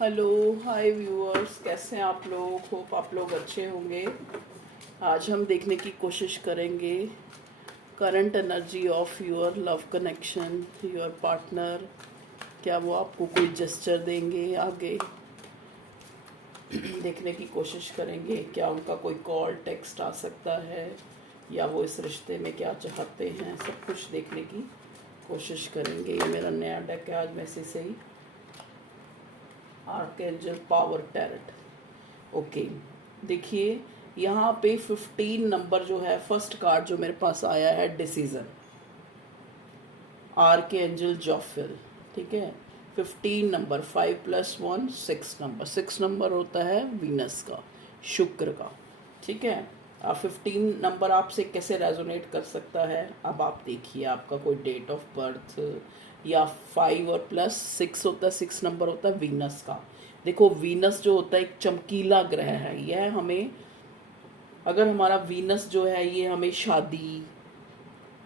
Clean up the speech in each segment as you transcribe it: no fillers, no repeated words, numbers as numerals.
Hello, हाय viewers, कैसे हैं आप लोग? होप आप लोग अच्छे होंगे। आज हम देखने की कोशिश करेंगे current energy of your love connection, your partner. क्या वो आपको कोई जेस्चर देंगे आगे? देखने की कोशिश करेंगे क्या उनका कोई कॉल टेक्स्ट आ सकता है, या वो इस रिश्ते में क्या चाहते हैं, सब कुछ देखने की कोशिश करेंगे। ये मेरा नया डेक है, आज मैं इसी से ही आर्कएंजल पावर टैरेट। ओके, देखिए यहाँ पे 15 नंबर जो है, फर्स्ट कार्ड जो मेरे पास आया है डिसीजन, आर्कएंजल जॉफिल। ठीक है, 15 नंबर, 5+1 6 नंबर। 6 नंबर होता है वीनस का, शुक्र का। ठीक है, अब 15 नंबर आपसे कैसे रेजोनेट कर सकता है, अब आप देखिए आपका कोई डेट ऑफ बर्थ, या 5 और +6 होता है, 6 नंबर होता है वीनस का। देखो वीनस जो होता है एक चमकीला ग्रह है, यह हमें, अगर हमारा वीनस जो है ये हमें शादी,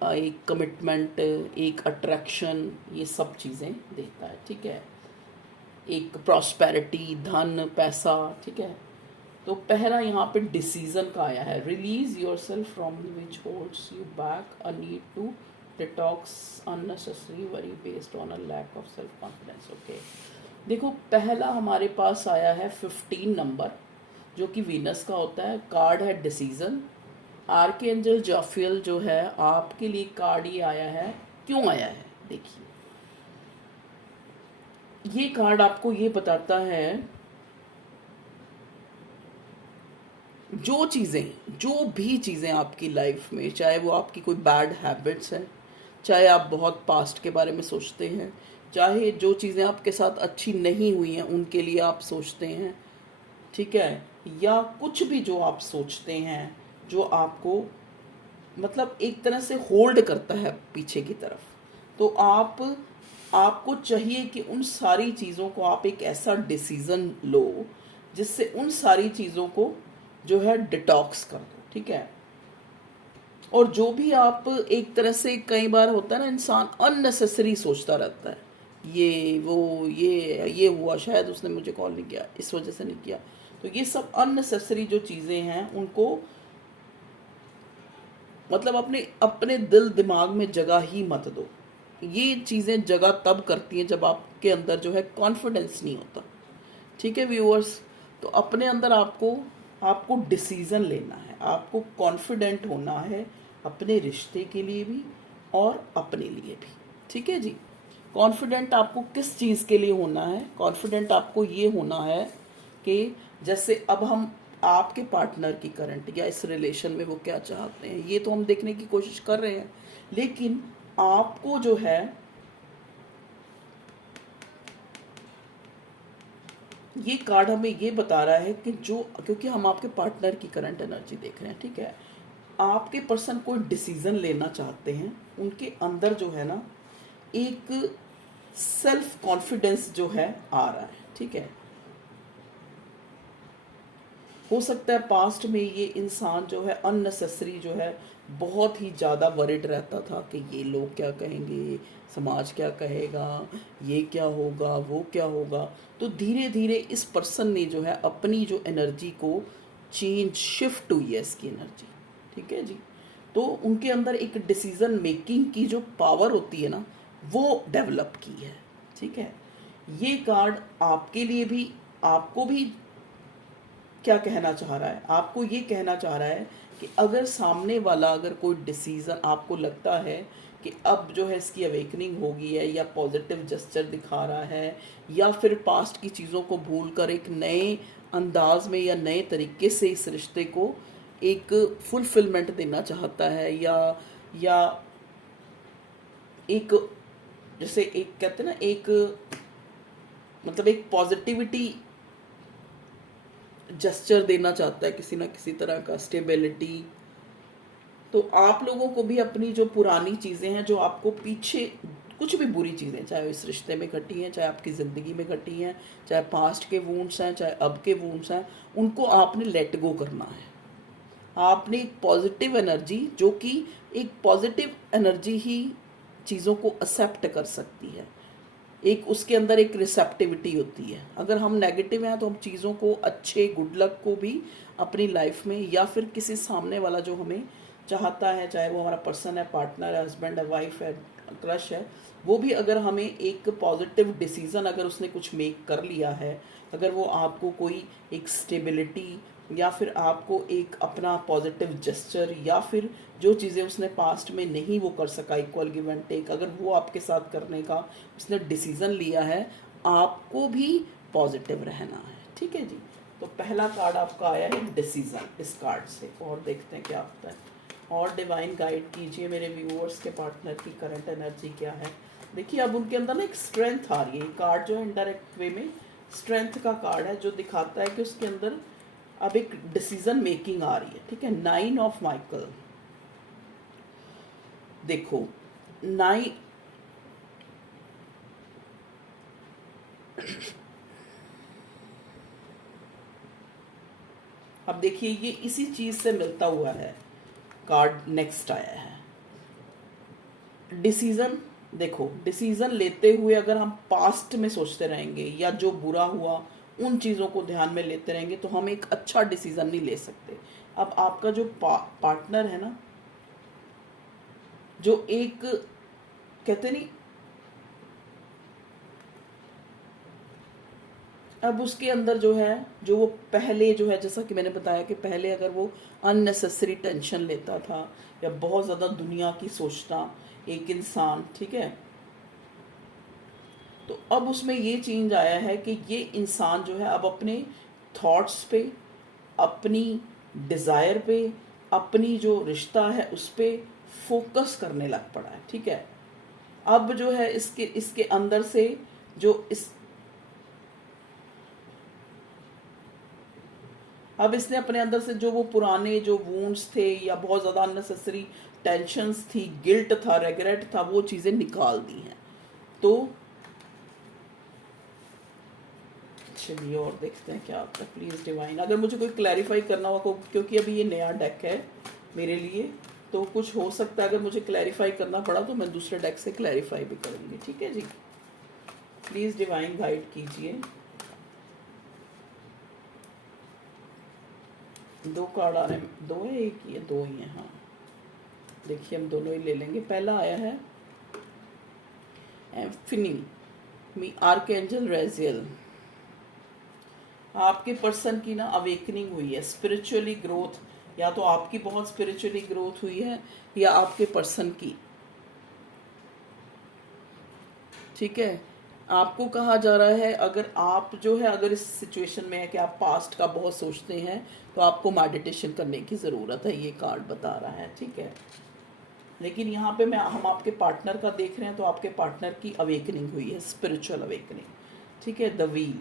एक कमिटमेंट, एक अट्रैक्शन, ये सब चीज़ें देता है। ठीक है, एक प्रॉस्पेरिटी, धन, पैसा। ठीक है, तो पहला यहाँ पे डिसीजन का आया है, release yourself from which holds you back, a need to detox unnecessary worry based on a lack of self confidence. Okay, देखो पहला हमारे पास आया है 15 नंबर, जो कि वीनस का होता है। कार्ड है डिसीजन। आर्कएंजल जॉफियल जो है आपके लिए कार्ड ये आया है। क्यों आया है देखिए, ये कार्ड आपको ये बताता है जो भी चीज़ें आपकी लाइफ में, चाहे वो आपकी कोई बैड हैबिट्स हैं, चाहे आप बहुत पास्ट के बारे में सोचते हैं, चाहे जो चीज़ें आपके साथ अच्छी नहीं हुई हैं उनके लिए आप सोचते हैं, ठीक है, या कुछ भी जो आप सोचते हैं जो आपको मतलब एक तरह से होल्ड करता है पीछे की तरफ, तो आपको चाहिए कि उन सारी चीज़ों को आप एक ऐसा डिसीज़न लो जिससे उन सारी चीज़ों को जो है डिटॉक्स कर दो। ठीक है, और जो भी आप एक तरह से, कई बार होता है ना इंसान अननेसेसरी सोचता रहता है, ये वो ये हुआ, शायद उसने मुझे कॉल नहीं किया, इस वजह से नहीं किया। तो ये सब अननेसेसरी जो चीज़ें हैं उनको मतलब अपने अपने दिल दिमाग में जगह ही मत दो। ये चीज़ें जगह तब करती हैं जब आपके अंदर जो है कॉन्फिडेंस नहीं होता। ठीक है व्यूअर्स, तो अपने अंदर आपको आपको डिसीज़न लेना है, आपको कॉन्फिडेंट होना है अपने रिश्ते के लिए भी और अपने लिए भी। ठीक है जी, कॉन्फिडेंट आपको किस चीज़ के लिए होना है? कॉन्फिडेंट आपको ये होना है कि जैसे अब हम आपके पार्टनर की करंट या इस रिलेशन में वो क्या चाहते हैं ये तो हम देखने की कोशिश कर रहे हैं, लेकिन आपको जो है ये कार्ड हमें ये बता रहा है कि जो, क्योंकि हम आपके पार्टनर की करंट एनर्जी देख रहे हैं, ठीक है, आपके पर्सन कोई डिसीजन लेना चाहते हैं, उनके अंदर जो है ना एक सेल्फ कॉन्फिडेंस जो है आ रहा है। ठीक है, हो सकता है पास्ट में ये इंसान जो है अननेसेसरी जो है बहुत ही ज़्यादा वरिड रहता था कि ये लोग क्या कहेंगे, समाज क्या कहेगा, ये क्या होगा, वो क्या होगा। तो धीरे धीरे इस पर्सन ने जो है अपनी जो एनर्जी को चेंज, शिफ्ट हुई है इसकी एनर्जी। ठीक है जी, तो उनके अंदर एक डिसीजन मेकिंग की जो पावर होती है ना वो डेवलप की है। ठीक है, ये कार्ड आपके लिए भी, आपको भी क्या कहना चाह रहा है, आपको ये कहना चाह रहा है कि अगर सामने वाला, अगर कोई डिसीज़न आपको लगता है कि अब जो है इसकी अवेकनिंग होगी है, या पॉजिटिव जेस्चर दिखा रहा है, या फिर पास्ट की चीज़ों को भूल कर एक नए अंदाज में या नए तरीके से इस रिश्ते को एक फुलफिलमेंट देना चाहता है, या एक, जैसे एक कहते हैं ना, एक मतलब एक पॉजिटिविटी जेस्चर देना चाहता है, किसी ना किसी तरह का स्टेबिलिटी। तो आप लोगों को भी अपनी जो पुरानी चीज़ें हैं, जो आपको पीछे कुछ भी बुरी चीज़ें, चाहे इस रिश्ते में घटी हैं, चाहे आपकी ज़िंदगी में घटी हैं, चाहे पास्ट के वूंड्स हैं, चाहे अब के वूंड्स हैं, उनको आपने लेट गो करना है। आपने एक पॉजिटिव एनर्जी, जो कि एक पॉजिटिव एनर्जी ही चीज़ों को एक्सेप्ट कर सकती है, एक उसके अंदर एक रिसेप्टिविटी होती है। अगर हम नेगेटिव हैं तो हम चीज़ों को, अच्छे गुड लक को भी अपनी लाइफ में, या फिर किसी सामने वाला जो हमें चाहता है, चाहे वो हमारा पर्सन है, पार्टनर है, हस्बैंड है, वाइफ है, क्रश है, वो भी अगर हमें एक पॉजिटिव डिसीज़न, अगर उसने कुछ मेक कर लिया है, अगर वो आपको कोई एक स्टेबिलिटी, या फिर आपको एक अपना पॉजिटिव जेस्चर, या फिर जो चीज़ें उसने पास्ट में नहीं वो कर सका, इक्वल गिव एंड टेक, अगर वो आपके साथ करने का उसने डिसीज़न लिया है, आपको भी पॉजिटिव रहना है। ठीक है जी। तो पहला कार्ड आपका आया है डिसीज़न, इस कार्ड से। और देखते हैं क्या होता है। और डिवाइन गाइड कीजिए मेरे व्यूअर्स के पार्टनर की करंट एनर्जी क्या है। देखिए अब उनके अंदर ना एक स्ट्रेंथ आ रही है। कार्ड जो है इनडायरेक्ट वे में स्ट्रेंथ का कार्ड है, जो दिखाता है कि उसके अंदर अब एक डिसीजन मेकिंग आ रही है। ठीक है। 9 ऑफ माइकल, देखो 9, अब देखिए ये इसी चीज से मिलता हुआ है। कार्ड नेक्स्ट आया है डिसीजन। देखो डिसीजन लेते हुए अगर हम पास्ट में सोचते रहेंगे या जो बुरा हुआ उन चीज़ों को ध्यान में लेते रहेंगे तो हम एक अच्छा डिसीजन नहीं ले सकते। अब आपका जो पार्टनर है ना, जो एक कहते नहीं, अब उसके अंदर जो है, जो वो पहले जो है, जैसा कि मैंने बताया कि पहले अगर वो अननेसेसरी टेंशन लेता था या बहुत ज़्यादा दुनिया की सोचता एक इंसान, ठीक है, तो अब उसमें ये चेंज आया है कि ये इंसान जो है अब अपने थॉट्स पे, अपनी डिज़ायर पे, अपनी जो रिश्ता है उस पे फोकस करने लग पड़ा है। ठीक है। अब जो है इसके इसके अंदर से जो इस अब इसने अपने अंदर से जो वो पुराने जो वूंड्स थे या बहुत ज़्यादा अननेसेसरी टेंशन्स थी, गिल्ट था, रेग्रेट था, वो चीज़ें निकाल दी हैं। तो चलिए और देखते हैं क्या आता है। प्लीज़ डिवाइन, अगर मुझे कोई क्लैरिफाई करना होगा, क्योंकि अभी ये नया डेक है मेरे लिए, तो कुछ हो सकता है अगर मुझे क्लैरिफाई करना पड़ा तो मैं दूसरे डेक से क्लैरिफाई भी करूँगी। ठीक है जी। प्लीज़ डिवाइन गाइड कीजिए। दो कार्ड आ रहे हैं, दो है, एक ही है, दो ही है। हाँ देखिए हम दोनों ही ले लेंगे। पहला आया है एम्फनी मी आर्कएंजल रेजियल। आपके पर्सन की ना अवेकनिंग हुई है, स्पिरिचुअली ग्रोथ, या तो आपकी बहुत स्पिरिचुअली ग्रोथ हुई है या आपके पर्सन की। ठीक है। आपको कहा जा रहा है अगर आप जो है, अगर इस सिचुएशन में है कि आप पास्ट का बहुत सोचते हैं तो आपको मेडिटेशन करने की ज़रूरत है, ये कार्ड बता रहा है। ठीक है। लेकिन यहाँ पे हम आपके पार्टनर का देख रहे हैं, तो आपके पार्टनर की अवेकनिंग हुई है, स्पिरिचुअल अवेकनिंग। ठीक है। द व्हील,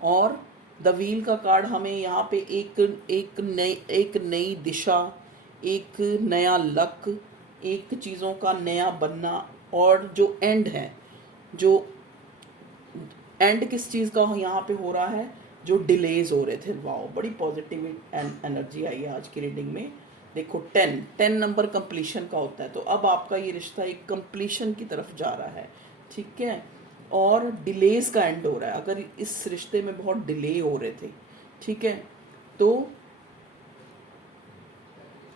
और द व्हील का कार्ड हमें यहाँ पे एक नई दिशा, एक नया लक, एक चीज़ों का नया बनना, और जो एंड है, जो एंड किस चीज़ का यहाँ पे हो रहा है, जो डिलेज हो रहे थे। वाओ, बड़ी पॉजिटिव एनर्जी आई है आज की रीडिंग में। देखो 10 नंबर कंप्लीशन का होता है, तो अब आपका ये रिश्ता एक कंप्लीशन की तरफ जा रहा है। ठीक है। और डिलेज का एंड हो रहा है। अगर इस रिश्ते में बहुत डिले हो रहे थे, ठीक है, तो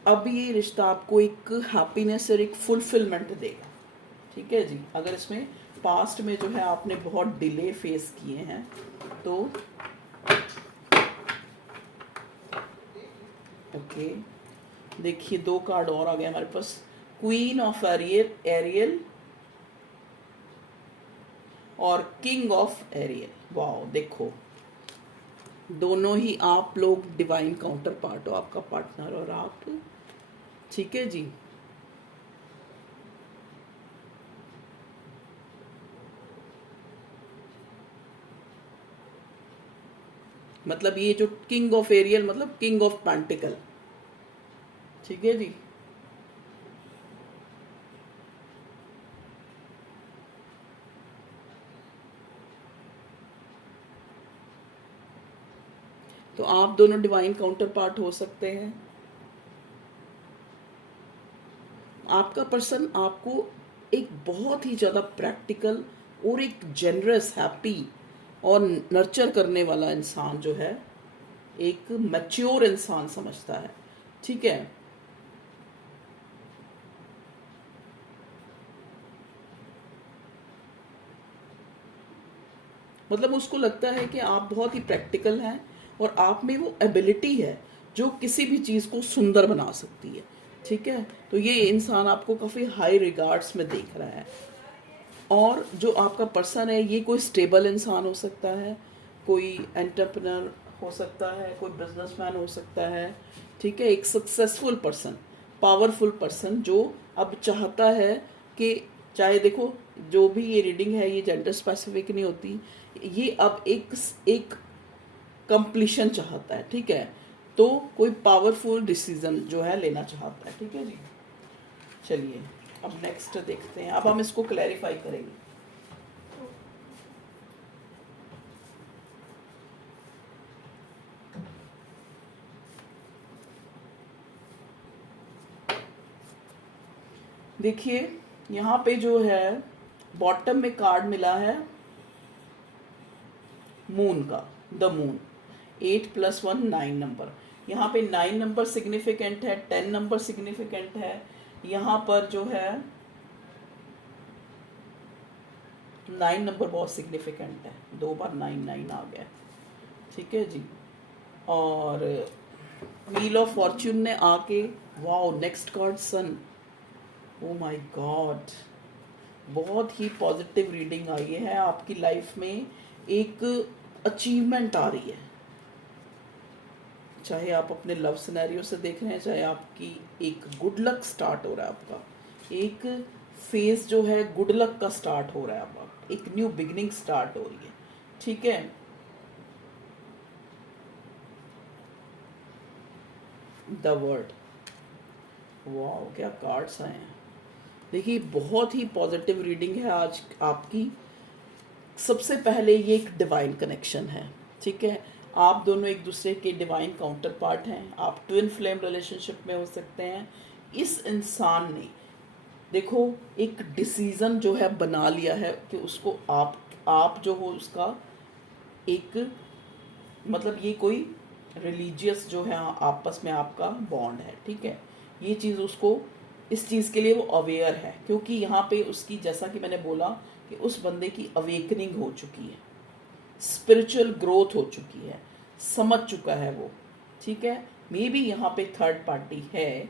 अब ये रिश्ता आपको एक हैप्पीनेस और एक फुलफिलमेंट देगा। ठीक है जी। अगर इसमें पास्ट में जो है आपने बहुत डिले फेस किए हैं, तो ओके देखिए दो कार्ड और आ गए हमारे पास, क्वीन ऑफ एरियल और किंग ऑफ एरियल। वाओ, देखो दोनों ही आप लोग डिवाइन काउंटर पार्ट हो, आपका पार्टनर और आप। ठीक है जी। मतलब ये जो किंग ऑफ एरियल मतलब किंग ऑफ पेंटिकल। ठीक है जी। तो आप दोनों डिवाइन काउंटर पार्ट हो सकते हैं। आपका पर्सन आपको एक बहुत ही ज़्यादा प्रैक्टिकल और एक जेनरस, हैप्पी और नर्चर करने वाला इंसान जो है एक मैच्योर इंसान समझता है, ठीक है। मतलब उसको लगता है कि आप बहुत ही प्रैक्टिकल हैं और आप में वो एबिलिटी है जो किसी भी चीज़ को सुंदर बना सकती है, ठीक है। तो ये इंसान आपको काफ़ी हाई रिगार्ड्स में देख रहा है। और जो आपका पर्सन है ये कोई स्टेबल इंसान हो सकता है, कोई एंटरप्रेन्योर हो सकता है, कोई बिजनेसमैन हो सकता है, ठीक है। एक सक्सेसफुल पर्सन, पावरफुल पर्सन जो अब चाहता है कि, चाहे देखो जो भी ये रीडिंग है ये जेंडर स्पेसिफिक नहीं होती, ये अब एक कंप्लीशन चाहता है, ठीक है। तो कोई पावरफुल डिसीजन जो है लेना चाहता है, ठीक है जी। चलिए अब नेक्स्ट देखते हैं, अब हम इसको क्लैरिफाई करेंगे। देखिए यहाँ पे जो है बॉटम में कार्ड मिला है मून का, द मून, 8+1 9 नंबर। यहाँ पे 9 नंबर सिग्निफिकेंट है, 10 नंबर सिग्निफिकेंट है, यहाँ पर जो है 9 नंबर बहुत सिग्निफिकेंट है, 2 बार 9 आ गया, ठीक है जी। और व्हील ऑफ फॉर्च्यून ने आके, wow, next card sun, oh my God, बहुत ही पॉजिटिव रीडिंग आई है। आपकी लाइफ में एक अचीवमेंट आ रही है, चाहे आप अपने लव सिनेरियो से देख रहे हैं, चाहे आपकी एक गुड लक स्टार्ट हो रहा है, आपका एक फेज जो है गुड लक का स्टार्ट हो रहा है, आपका एक न्यू बिगिनिंग स्टार्ट हो रही है, ठीक है। द वर्ड, वाह क्या कार्ड्स आए हैं। देखिए बहुत ही पॉजिटिव रीडिंग है आज आपकी। सबसे पहले ये एक डिवाइन कनेक्शन है, ठीक है। आप दोनों एक दूसरे के डिवाइन काउंटर पार्ट हैं, आप ट्विन फ्लेम रिलेशनशिप में हो सकते हैं। इस इंसान ने देखो एक डिसीजन जो है बना लिया है कि उसको आप जो हो उसका एक, मतलब ये कोई रिलीजियस जो है आपस में आपका बॉन्ड है, ठीक है। ये चीज़ उसको, इस चीज़ के लिए वो अवेयर है, क्योंकि यहाँ पे उसकी, जैसा कि मैंने बोला कि उस बंदे की अवेकनिंग हो चुकी है, स्पिरिचुअल ग्रोथ हो चुकी है, समझ चुका है वो, ठीक है। मे बी यहाँ पे थर्ड पार्टी है,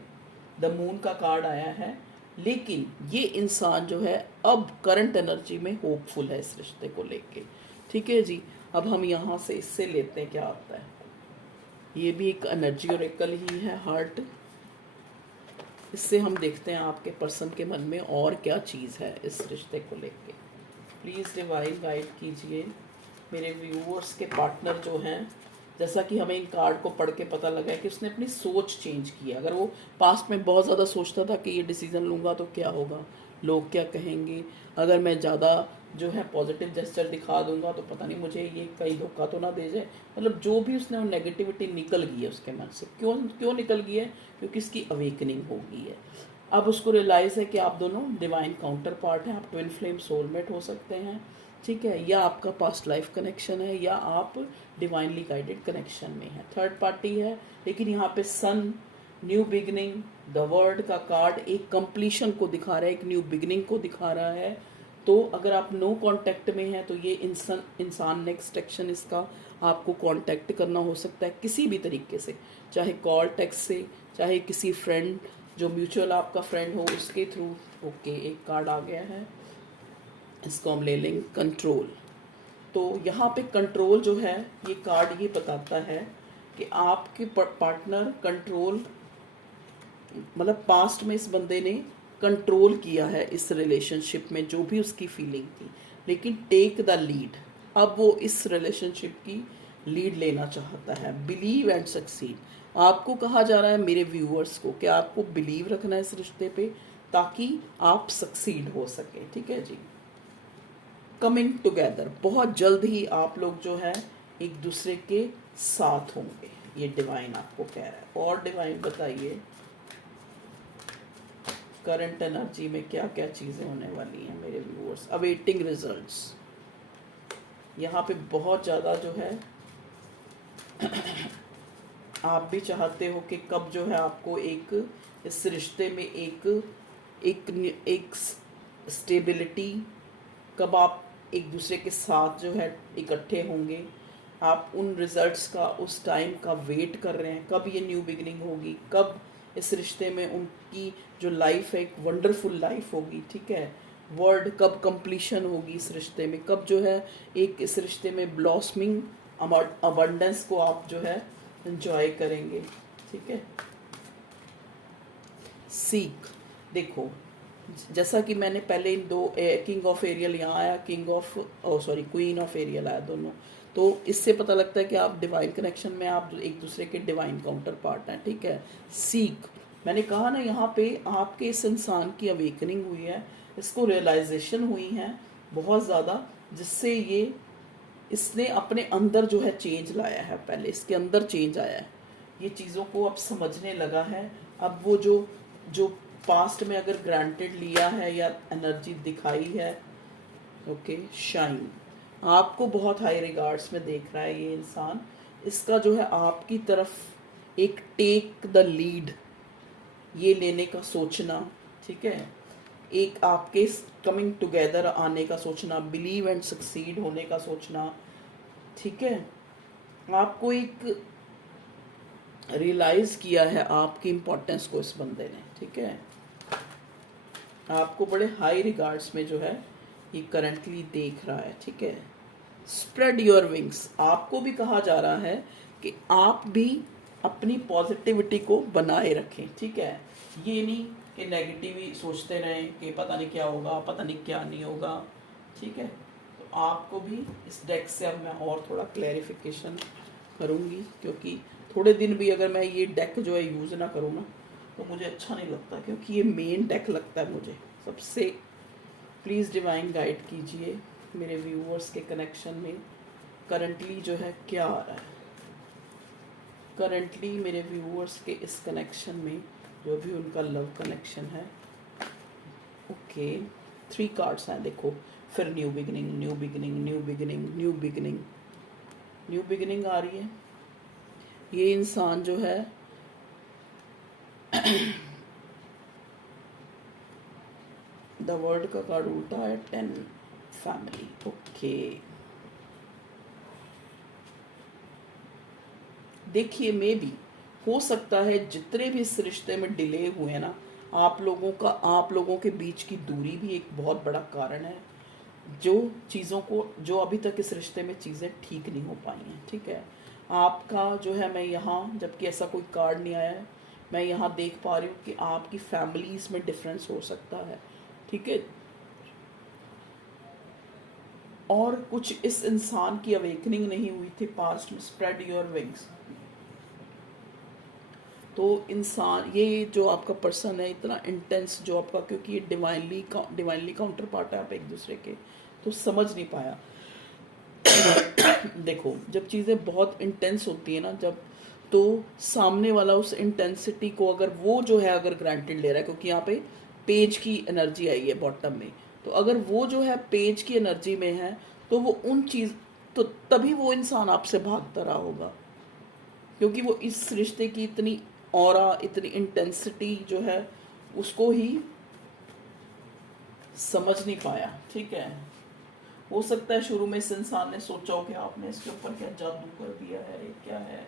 द मून का कार्ड आया है, लेकिन ये इंसान जो है अब करंट एनर्जी में होपफुल है इस रिश्ते को लेके, ठीक है जी। अब हम यहाँ से इससे लेते हैं क्या आता है। ये भी एक एनर्जी और एकल ही है, हार्ट। इससे हम देखते हैं आपके पर्सन के मन में और क्या चीज़ है इस रिश्ते को लेके। प्लीज़ डिवाइन गाइड कीजिए मेरे व्यूअर्स के पार्टनर जो हैं। जैसा कि हमें इन कार्ड को पढ़ के पता लगा है कि उसने अपनी सोच चेंज की है। अगर वो पास्ट में बहुत ज़्यादा सोचता था कि ये डिसीज़न लूँगा तो क्या होगा, लोग क्या कहेंगे, अगर मैं ज़्यादा जो है पॉजिटिव जेस्चर दिखा दूंगा तो पता नहीं मुझे ये कहीं धोखा तो ना दे जाए, मतलब जो भी उसने नेगेटिविटी निकल गई है उसके मन से। क्यों क्यों निकल गई है? क्योंकि इसकी अवेकनिंग हो गई है। अब उसको रियलाइज़ है कि आप दोनों डिवाइन काउंटर पार्ट हैं, आप ट्विन फ्लेम सोलमेट हो सकते हैं, ठीक है। या आपका पास्ट लाइफ कनेक्शन है, या आप डिवाइनली गाइडेड कनेक्शन में है। थर्ड पार्टी है, लेकिन यहाँ पे सन, न्यू बिगनिंग, द वर्ड का कार्ड एक कंप्लीशन को दिखा रहा है, एक न्यू बिगनिंग को दिखा रहा है। तो अगर आप नो कांटेक्ट में हैं तो ये इंसान नेक्स्ट एक्शन इसका आपको कांटेक्ट करना हो सकता है किसी भी तरीके से, चाहे कॉल, टेक्स्ट से, चाहे किसी फ्रेंड जो म्यूचुअल आपका फ्रेंड हो उसके थ्रू। ओके, एक कार्ड आ गया है, इसको हम ले लेंगे कंट्रोल। तो यहाँ पे कंट्रोल जो है ये कार्ड ये बताता है कि आपके पार्टनर कंट्रोल, मतलब पास्ट में इस बंदे ने कंट्रोल किया है इस रिलेशनशिप में जो भी उसकी फीलिंग थी, लेकिन टेक द लीड, अब वो इस रिलेशनशिप की लीड लेना चाहता है। बिलीव एंड सक्सीड, आपको कहा जा रहा है मेरे व्यूअर्स को कि आपको बिलीव रखना है इस रिश्ते पे ताकि आप सक्सीड हो सके, ठीक है जी। कमिंग टुगेदर, बहुत जल्द ही आप लोग जो है एक दूसरे के साथ होंगे, ये डिवाइन आपको कह रहा है। और डिवाइन बताइए करंट एनर्जी में क्या क्या चीज़ें होने वाली हैं मेरे व्यूअर्स, अवेटिंग रिजल्ट्स। यहाँ पे बहुत ज़्यादा जो है आप भी चाहते हो कि कब जो है आपको एक इस रिश्ते में एक एक एक स्टेबिलिटी, कब आप एक दूसरे के साथ जो है इकट्ठे होंगे। आप उन रिजल्ट्स का, उस टाइम का वेट कर रहे हैं, कब ये न्यू बिगनिंग होगी, कब इस रिश्ते में उनकी जो लाइफ है एक वंडरफुल लाइफ होगी, ठीक है। वर्ड कब कंप्लीशन होगी इस रिश्ते में, कब जो है एक इस रिश्ते में ब्लॉसमिंग अबंडेंस को आप जो है एंजॉय करेंगे, ठीक है। सीख, देखो जैसा कि मैंने पहले इन दो किंग ऑफ एरियल यहाँ आया, क्वीन ऑफ एरियल आया दोनों, तो इससे पता लगता है कि आप डिवाइन कनेक्शन में, आप एक दूसरे के डिवाइन काउंटर पार्ट हैं, ठीक है। सीख, मैंने कहा ना यहाँ पे आपके इस इंसान की अवेकनिंग हुई है, इसको रियलाइजेशन हुई है बहुत ज़्यादा, जिससे ये इसने अपने अंदर जो है चेंज लाया है, पहले इसके अंदर चेंज आया है, ये चीज़ों को अब समझने लगा है। अब वो जो जो पास्ट में अगर ग्रांटेड लिया है या एनर्जी दिखाई है, ओके, शाइन, आपको बहुत हाई रिगार्ड्स में देख रहा है ये इंसान, इसका जो है आपकी तरफ एक टेक द लीड ये लेने का सोचना, ठीक है, एक आपके कमिंग टुगेदर आने का सोचना, बिलीव एंड सक्सीड होने का सोचना, ठीक है। आपको एक रियलाइज किया है आपकी इम्पोर्टेंस को इस बंदे ने, ठीक है। आपको बड़े हाई रिगार्ड्स में जो है ये करंटली देख रहा है, ठीक है। स्प्रेड योर विंग्स, आपको भी कहा जा रहा है कि आप भी अपनी पॉजिटिविटी को बनाए रखें, ठीक है। ये नहीं कि नेगेटिव ही सोचते रहें कि पता नहीं क्या होगा, पता नहीं क्या नहीं होगा, ठीक है। तो आपको भी इस डेक से अब मैं और थोड़ा क्लैरिफिकेशन करूँगी, क्योंकि थोड़े दिन भी अगर मैं ये डेक जो है यूज़ ना करूँ ना तो मुझे अच्छा नहीं लगता, क्योंकि ये मेन डेक लगता है मुझे सबसे। प्लीज़ डिवाइन गाइड कीजिए मेरे व्यूअर्स के कनेक्शन में करंटली जो है क्या आ रहा है, करंटली मेरे व्यूअर्स के इस कनेक्शन में जो भी उनका लव कनेक्शन है। ओके, 3 कार्ड्स हैं, देखो, फिर new beginning, new beginning, new beginning, new beginning, new beginning आ रही है। ये इंसान जो है द वर्ड का कार्ड उल्टा है, 10 फैमिली, ओके। देखिए, मे भी हो सकता है जितने भी इस रिश्ते में डिले हुए ना, आप लोगों के बीच की दूरी भी एक बहुत बड़ा कारण है, जो चीज़ों को, जो अभी तक इस रिश्ते में चीज़ें ठीक नहीं हो पाई हैं, ठीक है। आपका जो है, मैं यहाँ, जबकि ऐसा कोई कार्ड नहीं आया है, मैं यहाँ देख पा रही हूँ कि आपकी फैमिलीज में डिफरेंस हो सकता है, ठीक है। और कुछ इस इंसान की अवेकनिंग नहीं हुई थी पास्ट में। स्प्रेड योर विंग्स, तो इंसान, ये जो आपका पर्सन है इतना इंटेंस जो आपका, क्योंकि ये डिवाइनली काउंटर पार्ट है आप एक दूसरे के, तो समझ नहीं पाया। देखो, जब चीज़ें बहुत इंटेंस होती है ना, जब, तो सामने वाला उस इंटेंसिटी को अगर वो जो है अगर ग्रांटेड ले रहा है, क्योंकि यहाँ पे पेज की एनर्जी आई है बॉटम में, तो अगर वो जो है पेज की एनर्जी में है, तो वो उन चीज़, तो तभी वो इंसान आपसे भागता रहा होगा, क्योंकि वो इस रिश्ते की इतनी ऑरा, इतनी इंटेंसिटी जो है उसको ही समझ नहीं पाया, ठीक है। हो सकता है शुरू में इस इंसान ने सोचा हो कि आपने इसके ऊपर क्या जादू कर दिया है, ये क्या है,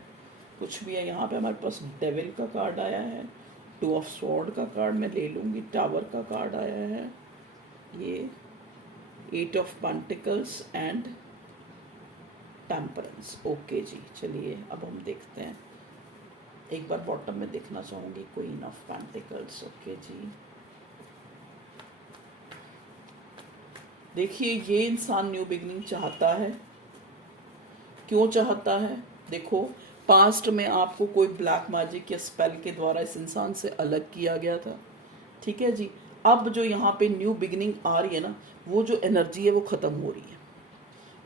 कुछ भी है। यहाँ पे हमारे पास डेविल का कार्ड आया है, 2 ऑफ स्वॉर्ड का कार्ड मैं ले लूँगी, टावर का कार्ड आया है, ये 8 of pentacles and temperance. Okay जी, चलिए अब हम देखते हैं, एक बार बॉटम में देखना चाहूँगी, क्वीन ऑफ पेंटिकल्स। ओके जी, देखिए, ये इंसान न्यू बिगनिंग चाहता है। क्यों चाहता है? देखो, पास्ट में आपको कोई ब्लैक मैजिक या स्पेल के द्वारा इस इंसान से अलग किया गया था, ठीक है जी। अब जो यहाँ पे न्यू बिगनिंग आ रही है ना, वो जो एनर्जी है वो ख़त्म हो रही है,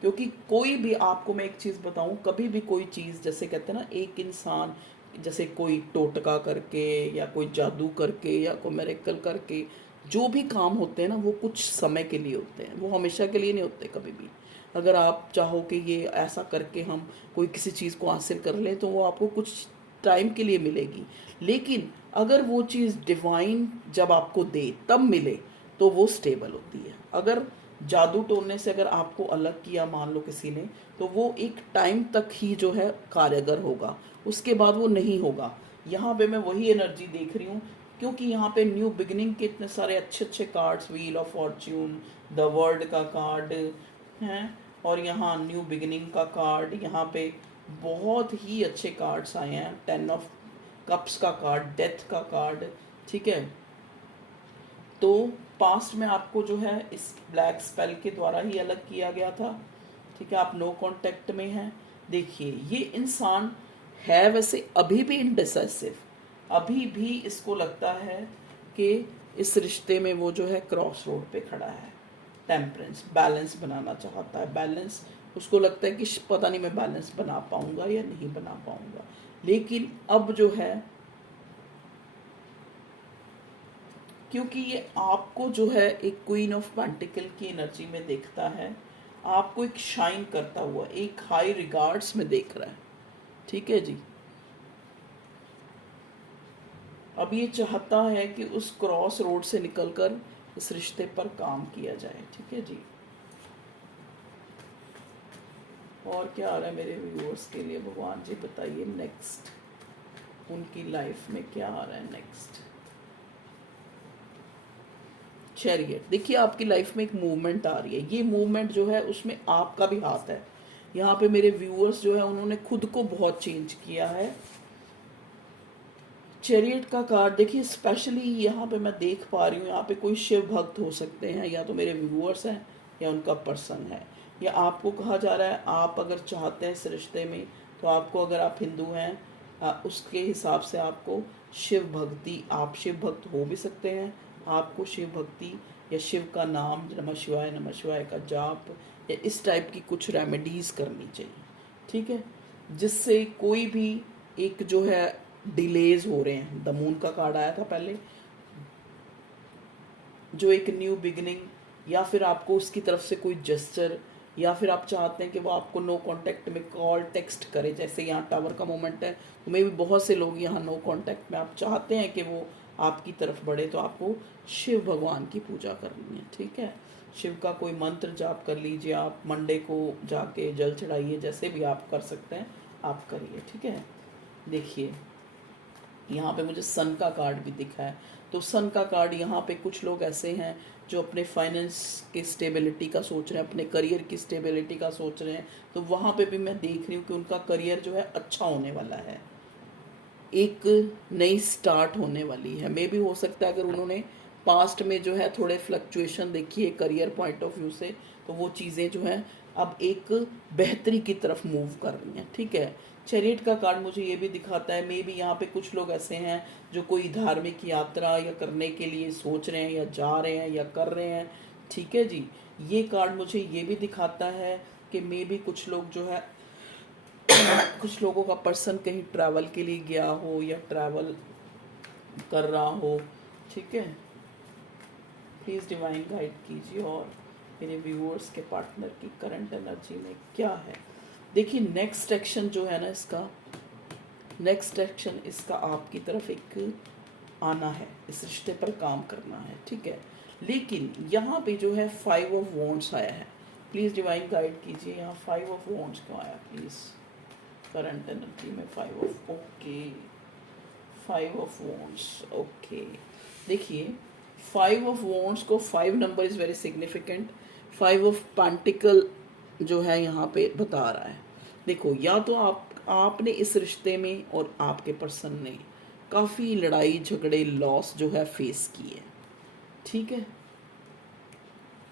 क्योंकि कोई भी, आपको मैं एक चीज़ बताऊँ, कभी भी कोई चीज़, जैसे कहते हैं ना, एक इंसान जैसे कोई टोटका करके या कोई जादू करके या कोई मिरेकल करके जो भी काम होते हैं ना, वो कुछ समय के लिए होते हैं, वो हमेशा के लिए नहीं होते कभी भी। अगर आप चाहो कि ये ऐसा करके हम कोई किसी चीज़ को हासिल कर लें, तो वो आपको कुछ टाइम के लिए मिलेगी, लेकिन अगर वो चीज़ डिवाइन जब आपको दे तब मिले तो वो स्टेबल होती है। अगर जादू टोने से अगर आपको अलग किया मान लो किसी ने, तो वो एक टाइम तक ही जो है कारगर होगा, उसके बाद वो नहीं होगा। यहाँ पे मैं वही एनर्जी देख रही हूँ, क्योंकि यहाँ पे न्यू बिगिनिंग के इतने सारे अच्छे अच्छे cards, wheel of Fortune, the world का कार्ड है, और यहाँ न्यू बिगिनिंग का कार्ड, यहाँ पे बहुत ही अच्छे कार्ड्स आए हैं। 10 ऑफ कप्स का कार्ड, डेथ का कार्ड, ठीक है। तो पास्ट में आपको जो है इस ब्लैक स्पेल के द्वारा ही अलग किया गया था, ठीक है। आप नो कांटेक्ट में हैं। देखिए ये इंसान है वैसे अभी भी इनडिसाइसिव, अभी भी इसको लगता है कि इस रिश्ते में वो जो है क्रॉस रोड पे खड़ा है। टेम्परेंस, बैलेंस बनाना चाहता है। बैलेंस उसको लगता है कि पता नहीं मैं बैलेंस बना पाऊंगा या नहीं बना पाऊंगा, लेकिन अब जो है, क्योंकि ये आपको जो है एक क्वीन ऑफ पेंटिकल की एनर्जी में देखता है, आपको एक शाइन करता हुआ, एक हाई रिगार्ड्स में देख रहा है, ठीक है जी। अब ये चाहता है कि उस क्रॉस रोड से निकलकर इस रिश्ते पर काम किया जाए, ठीक है जी। और क्या आ रहा है मेरे व्यूअर्स के लिए, भगवान जी बताइए नेक्स्ट उनकी लाइफ में क्या आ रहा है नेक्स्ट। चैरियट, देखिए आपकी लाइफ में एक मूवमेंट आ रही है, ये मूवमेंट जो है उसमें आपका भी हाथ है। यहाँ पे मेरे व्यूअर्स जो है उन्होंने खुद को बहुत चेंज किया है। चैरियट का कार्ड देखिए, स्पेशली यहाँ पे मैं देख पा रही हूँ, यहाँ पे कोई शिव भक्त हो सकते हैं, या तो मेरे व्यूअर्स हैं या उनका पर्सन है, या आपको कहा जा रहा है आप अगर चाहते हैं इस रिश्ते में, तो आपको, अगर आप हिंदू हैं उसके हिसाब से आपको शिव भक्ति, आप शिव भक्त हो भी सकते हैं, आपको शिव भक्ति या शिव का नाम नमः शिवाय का जाप या इस टाइप की कुछ रेमेडीज़ करनी चाहिए, ठीक है, जिससे कोई भी एक जो है डिलेज हो रहे हैं। द मून का कार्ड आया था पहले, जो एक न्यू बिगिनिंग, या फिर आपको उसकी तरफ से कोई जेस्चर, या फिर आप चाहते हैं कि वो आपको नो कांटेक्ट में कॉल टेक्स्ट करे, जैसे यहाँ टावर का मोमेंट है, तो मे भी बहुत से लोग यहाँ नो कांटेक्ट में, आप चाहते हैं कि वो आपकी तरफ बढ़े, तो आपको शिव भगवान की पूजा करनी है, ठीक है। शिव का कोई मंत्र जाप कर लीजिए, आप मंडे को जाके जल चढ़ाइए, जैसे भी आप कर सकते हैं आप करिए, ठीक है। देखिए यहाँ पे मुझे सन का कार्ड भी दिखा है, तो सन का कार्ड, यहाँ पे कुछ लोग ऐसे हैं जो अपने फाइनेंस की स्टेबिलिटी का सोच रहे हैं, अपने करियर की स्टेबिलिटी का सोच रहे हैं, तो वहाँ पे भी मैं देख रही हूँ कि उनका करियर जो है अच्छा होने वाला है, एक नई स्टार्ट होने वाली है। मे भी हो सकता है अगर उन्होंने पास्ट में जो है थोड़े फ्लक्चुएशन देखी है करियर पॉइंट ऑफ व्यू से, तो वो चीज़ें जो हैं अब एक बेहतरी की तरफ मूव कर रही हैं, ठीक है। चैरियट का कार्ड मुझे ये भी दिखाता है, मे बी यहाँ पे कुछ लोग ऐसे हैं जो कोई धार्मिक यात्रा या करने के लिए सोच रहे हैं, या जा रहे हैं, या कर रहे हैं, ठीक है जी। ये कार्ड मुझे ये भी दिखाता है कि मे बी कुछ लोग जो है कुछ लोगों का पर्सन कहीं ट्रैवल के लिए गया हो या ट्रैवल कर रहा हो, ठीक है। प्लीज़ डिवाइन गाइड कीजिए और मेरे व्यूअर्स के पार्टनर की करंट एनर्जी में क्या है। देखिए नेक्स्ट एक्शन जो है ना इसका, नेक्स्ट एक्शन इसका आपकी तरफ एक आना है, इस रिश्ते पर काम करना है, ठीक है। लेकिन यहाँ पे जो है 5 ऑफ वॉन्ड्स आया है, प्लीज़ डिवाइन गाइड कीजिए यहाँ 5 ऑफ वॉन्ड्स क्यों आया प्लीज़ करंट एनर्जी में। 5 of, okay 5 of wands, okay. देखिए 5 ऑफ वॉन्ड्स को 5 number is very significant. 5 of pentacle जो है यहाँ पे बता रहा है, देखो या तो आपने इस रिश्ते में और आपके पर्सन ने काफ़ी लड़ाई झगड़े लॉस जो है फेस की है, ठीक है।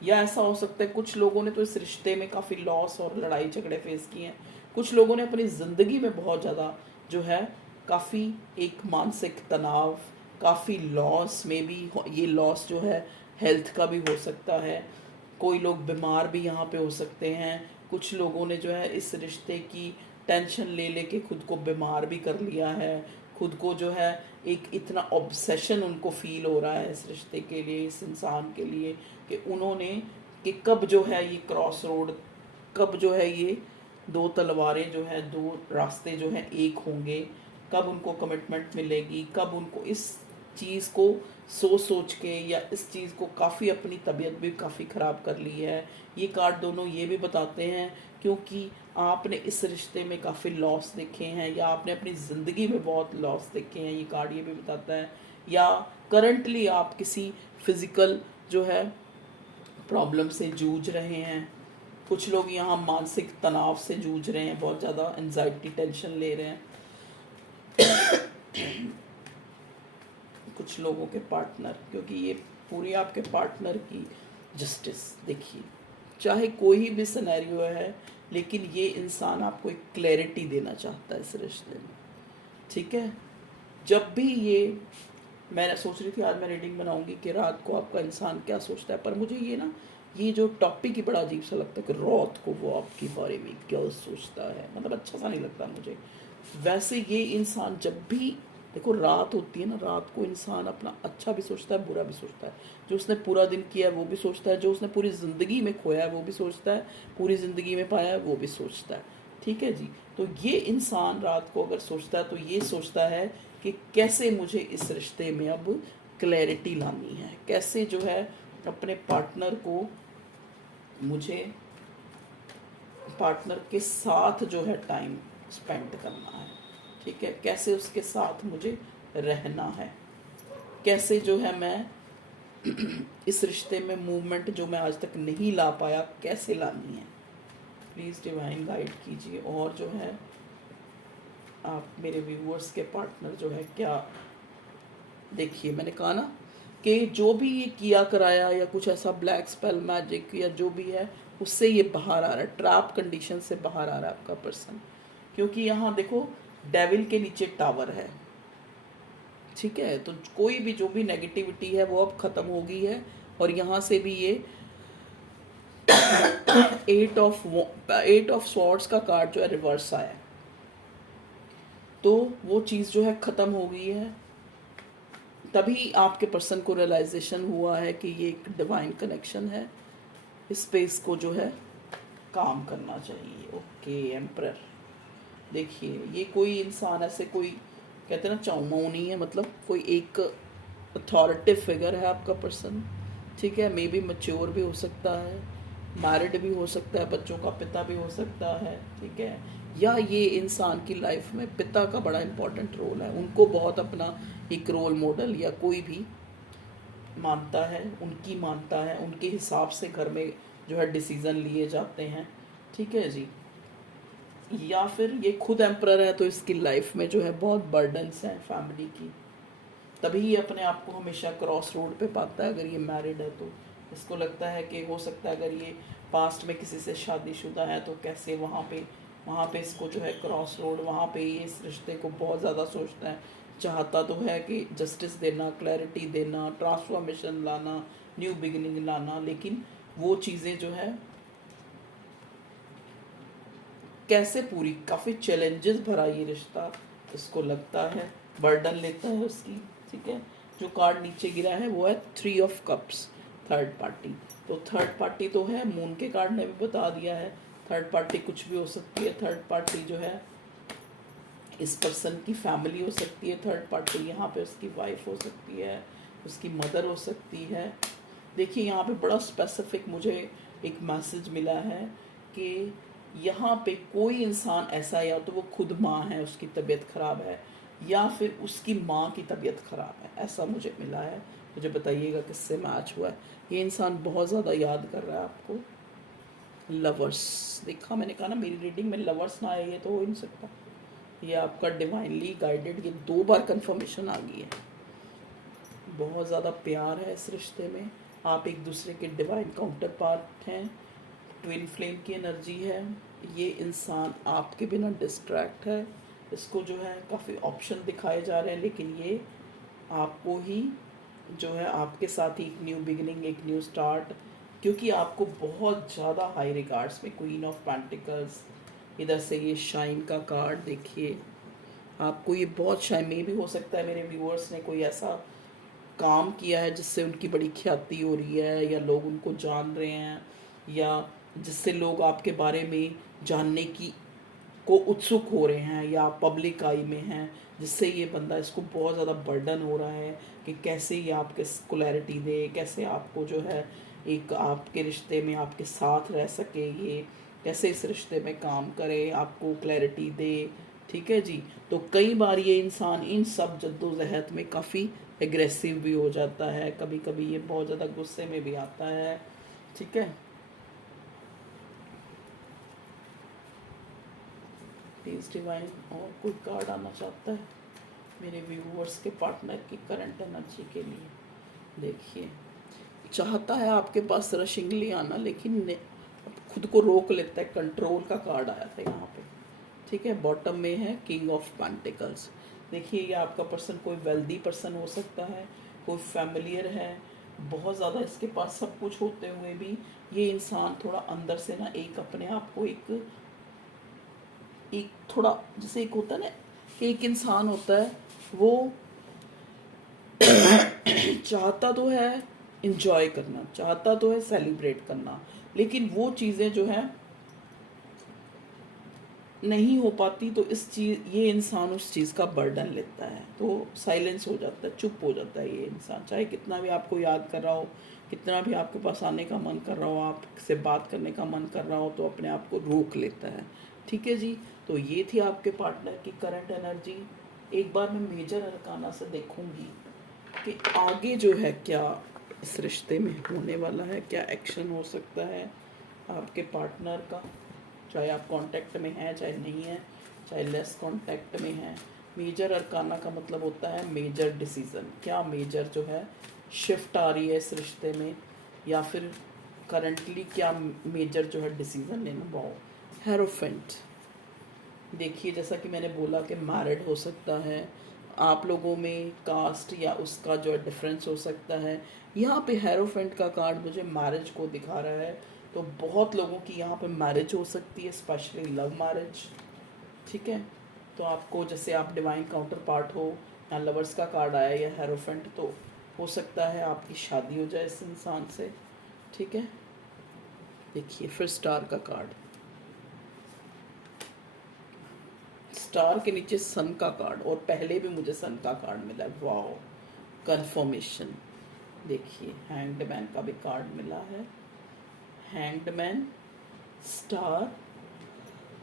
या ऐसा हो सकता है कुछ लोगों ने तो इस रिश्ते में काफ़ी लॉस और लड़ाई झगड़े फेस किए हैं, कुछ लोगों ने अपनी ज़िंदगी में बहुत ज़्यादा जो है काफ़ी एक मानसिक तनाव, काफ़ी लॉस में भी, ये लॉस जो है हेल्थ का भी हो सकता है, कोई लोग बीमार भी यहाँ पे हो सकते हैं, कुछ लोगों ने जो है इस रिश्ते की टेंशन ले लेके खुद को बीमार भी कर लिया है, खुद को जो है एक इतना ऑब्सेशन उनको फील हो रहा है इस रिश्ते के लिए, इस इंसान के लिए, कि उन्होंने कि कब जो है ये क्रॉस रोड, कब जो है ये दो तलवारें जो है, दो रास्ते जो है एक होंगे, कब उनको कमिटमेंट मिलेगी, कब उनको इस चीज़ को सोच सोच के या इस चीज़ को काफ़ी अपनी तबीयत भी काफ़ी ख़राब कर ली है। ये कार्ड दोनों ये भी बताते हैं क्योंकि आपने इस रिश्ते में काफ़ी लॉस देखे हैं या आपने अपनी ज़िंदगी में बहुत लॉस देखे हैं, ये कार्ड ये भी बताता है। या करंटली आप किसी फिज़िकल जो है प्रॉब्लम से जूझ रहे हैं। कुछ लोग यहाँ मानसिक तनाव से जूझ रहे हैं, बहुत ज़्यादा एंजाइटी टेंशन ले रहे हैं। कुछ लोगों के पार्टनर, क्योंकि ये पूरी आपके पार्टनर की जस्टिस देखिए, चाहे कोई भी सिनेरियो है लेकिन ये इंसान आपको एक क्लैरिटी देना चाहता है इस रिश्ते में, ठीक है। जब भी ये, मैं सोच रही थी आज मैं रीडिंग बनाऊंगी कि रात को आपका इंसान क्या सोचता है, पर मुझे ये ना, ये जो टॉपिक ही बड़ा अजीब सा लगता है कि रात को वो आपके बारे में क्या सोचता है, मतलब अच्छा सा नहीं लगता मुझे। वैसे ये इंसान जब भी, देखो रात होती है ना, रात को इंसान अपना अच्छा भी सोचता है, बुरा भी सोचता है। जो उसने पूरा दिन किया है वो भी सोचता है, जो उसने पूरी ज़िंदगी में खोया है वो भी सोचता है, पूरी ज़िंदगी में पाया है वो भी सोचता है, ठीक है जी। तो ये इंसान रात को अगर सोचता है तो ये सोचता है कि कैसे मुझे इस रिश्ते में अब क्लैरिटी लानी है, कैसे जो है अपने पार्टनर को, मुझे पार्टनर के साथ जो है टाइम स्पेंड करना है, ठीक है, कैसे उसके साथ मुझे रहना है, कैसे जो है मैं इस रिश्ते में मूवमेंट जो मैं आज तक नहीं ला पाया कैसे लानी है। प्लीज़ डिवाइन गाइड कीजिए। और जो है आप मेरे व्यूअर्स के पार्टनर जो है क्या, देखिए मैंने कहा ना कि जो भी ये किया कराया या कुछ ऐसा ब्लैक स्पेल मैजिक या जो भी है उससे ये बाहर आ रहा है, ट्रैप कंडीशन से बाहर आ रहा है आपका पर्सन। क्योंकि यहाँ देखो डेविल के नीचे टावर है, ठीक है, तो कोई भी जो भी नेगेटिविटी है वो अब ख़त्म हो गई है। और यहाँ से भी ये एट ऑफ स्वॉर्ड्स का कार्ड जो है रिवर्स आया है, तो वो चीज़ जो है ख़त्म हो गई है। तभी आपके पर्सन को रियलाइजेशन हुआ है कि ये एक डिवाइन कनेक्शन है, इस स्पेस को जो है काम करना चाहिए। ओके एम्परर, देखिए ये कोई इंसान ऐसे कोई कहते हैं ना चाउमाऊ नहीं है, मतलब कोई एक अथॉरिटिव फिगर है आपका पर्सन, ठीक है। मे बी मैच्योर भी हो सकता है, मैरिड भी हो सकता है, बच्चों का पिता भी हो सकता है, ठीक है। या ये इंसान की लाइफ में पिता का बड़ा इम्पोर्टेंट रोल है, उनको बहुत अपना एक रोल मॉडल या कोई भी मानता है, उनकी मानता है, उनके हिसाब से घर में जो है डिसीज़न लिए जाते हैं, ठीक है जी। या फिर ये खुद एम्परर है तो इसकी लाइफ में जो है बहुत बर्डन्स हैं फैमिली की, तभी ये अपने आप को हमेशा क्रॉस रोड पे पाता है। अगर ये मैरिड है तो इसको लगता है कि हो सकता है अगर ये पास्ट में किसी से शादीशुदा है तो कैसे वहाँ पे इसको जो है क्रॉस रोड, वहाँ पे ये इस रिश्ते को बहुत ज़्यादा सोचता है, चाहता तो है कि जस्टिस देना, क्लैरिटी देना, ट्रांसफॉर्मेशन लाना, न्यू बिगिनिंग लाना, लेकिन वो चीज़ें जो है कैसे पूरी, काफ़ी चैलेंजेस भरा ये रिश्ता इसको लगता है, बर्डन लेता है उसकी, ठीक है। जो कार्ड नीचे गिरा है वो है 3 ऑफ कप्स, थर्ड पार्टी। तो थर्ड पार्टी तो है, मून के कार्ड ने भी बता दिया है, थर्ड पार्टी कुछ भी हो सकती है। थर्ड पार्टी जो है इस पर्सन की फैमिली हो सकती है, थर्ड पार्टी यहाँ पे उसकी वाइफ हो सकती है, उसकी मदर हो सकती है। देखिए यहाँ पे बड़ा स्पेसिफिक मुझे एक मैसेज मिला है कि यहाँ पे कोई इंसान ऐसा, या तो वो खुद माँ है उसकी तबीयत ख़राब है, या फिर उसकी माँ की तबीयत ख़राब है, ऐसा मुझे मिला है। मुझे बताइएगा किससे मैच हुआ है। ये इंसान बहुत ज़्यादा याद कर रहा है आपको। लवर्स, देखा मैंने कहा ना मेरी रीडिंग में लवर्स ना आए ये तो हो ही नहीं सकता। ये आपका डिवाइनली गाइडेड, ये 2 बार कंफर्मेशन आ गई है। बहुत ज़्यादा प्यार है इस रिश्ते में, आप एक दूसरे के डिवाइन काउंटर पार्ट हैं, ट्विन फ्लेम की एनर्जी है। ये इंसान आपके बिना डिस्ट्रैक्ट है, इसको जो है काफ़ी ऑप्शन दिखाए जा रहे हैं, लेकिन ये आपको ही जो है आपके साथ ही एक न्यू बिगिनिंग, एक न्यू स्टार्ट, क्योंकि आपको बहुत ज़्यादा हाई रिगार्ड्स में क्वीन ऑफ पेंटिकल्स, इधर से ये शाइन का कार्ड देखिए, आपको ये बहुत शाइन में भी हो सकता है मेरे व्यूअर्स ने कोई ऐसा काम किया है जिससे उनकी बड़ी ख्याति हो रही है, या लोग उनको जान रहे हैं, या जिससे लोग आपके बारे में जानने की को उत्सुक हो रहे हैं, या पब्लिक आई में हैं, जिससे ये बंदा इसको बहुत ज़्यादा बर्डन हो रहा है कि कैसे ये आपके क्लैरिटी दे, कैसे आपको जो है एक आपके रिश्ते में आपके साथ रह सके, ये कैसे इस रिश्ते में काम करे, आपको क्लैरिटी दे। ठीक है जी। तो कई बार ये इंसान इन सब जद्दोजहद में काफ़ी एग्रेसिव भी हो जाता है, कभी कभी ये बहुत ज़्यादा गुस्से में भी आता है। ठीक है, प्लीज़ डिवाइन और कोई कार्ड आना चाहता है मेरे व्यूअर्स के पार्टनर की करंट एनर्जी के लिए। देखिए, चाहता है आपके पास रशिंगली आना, लेकिन खुद को रोक लेता है, कंट्रोल का कार्ड आया था यहाँ पे। ठीक है, बॉटम में है किंग ऑफ पेंटिकल्स। देखिए, ये आपका पर्सन कोई वेल्दी पर्सन हो सकता है, कोई फैमिलियर है, बहुत ज़्यादा इसके पास सब कुछ होते हुए भी ये इंसान थोड़ा अंदर से ना एक अपने आप को एक थोड़ा, जैसे एक होता है ना कि एक इंसान होता है वो चाहता तो है इंजॉय करना, चाहता तो है सेलिब्रेट करना, लेकिन वो चीज़ें जो है नहीं हो पाती, तो इस चीज़ ये इंसान उस चीज़ का बर्डन लेता है, तो साइलेंस हो जाता है, चुप हो जाता है ये इंसान। चाहे कितना भी आपको याद कर रहा हो, कितना भी आपके पास आने का मन कर रहा हो, आपसे बात करने का मन कर रहा हो, तो अपने आप को रोक लेता है। ठीक है जी। तो ये थी आपके पार्टनर की करंट एनर्जी। एक बार मैं मेजर अरकाना से देखूंगी कि आगे जो है क्या इस रिश्ते में होने वाला है, क्या एक्शन हो सकता है आपके पार्टनर का, चाहे आप कांटेक्ट में हैं चाहे नहीं है, चाहे लेस कांटेक्ट में हैं। मेजर अरकाना का मतलब होता है मेजर डिसीजन, क्या मेजर जो है शिफ्ट आ रही है इस रिश्ते में, या फिर करंटली क्या मेजर जो है डिसीजन लेना पाओ। हेरोफेंट, देखिए जैसा कि मैंने बोला कि मैरिड हो सकता है, आप लोगों में कास्ट या उसका जो है डिफरेंस हो सकता है। यहाँ पे हेरोफेंट का कार्ड मुझे मैरिज को दिखा रहा है, तो बहुत लोगों की यहाँ पे मैरिज हो सकती है, स्पेशली लव मैरिज। ठीक है, तो आपको जैसे आप डिवाइन काउंटर पार्ट हो, या लवर्स का कार्ड आया या हेरोफेंट, तो हो सकता है आपकी शादी हो जाए इस इंसान से। ठीक है, देखिए फिर स्टार का कार्ड, स्टार के नीचे सन का कार्ड, और पहले भी मुझे सन का कार्ड मिला है। Wow, confirmation. देखिए हैंग्ड मैन का भी कार्ड मिला है, हैंग्ड मैन, स्टार,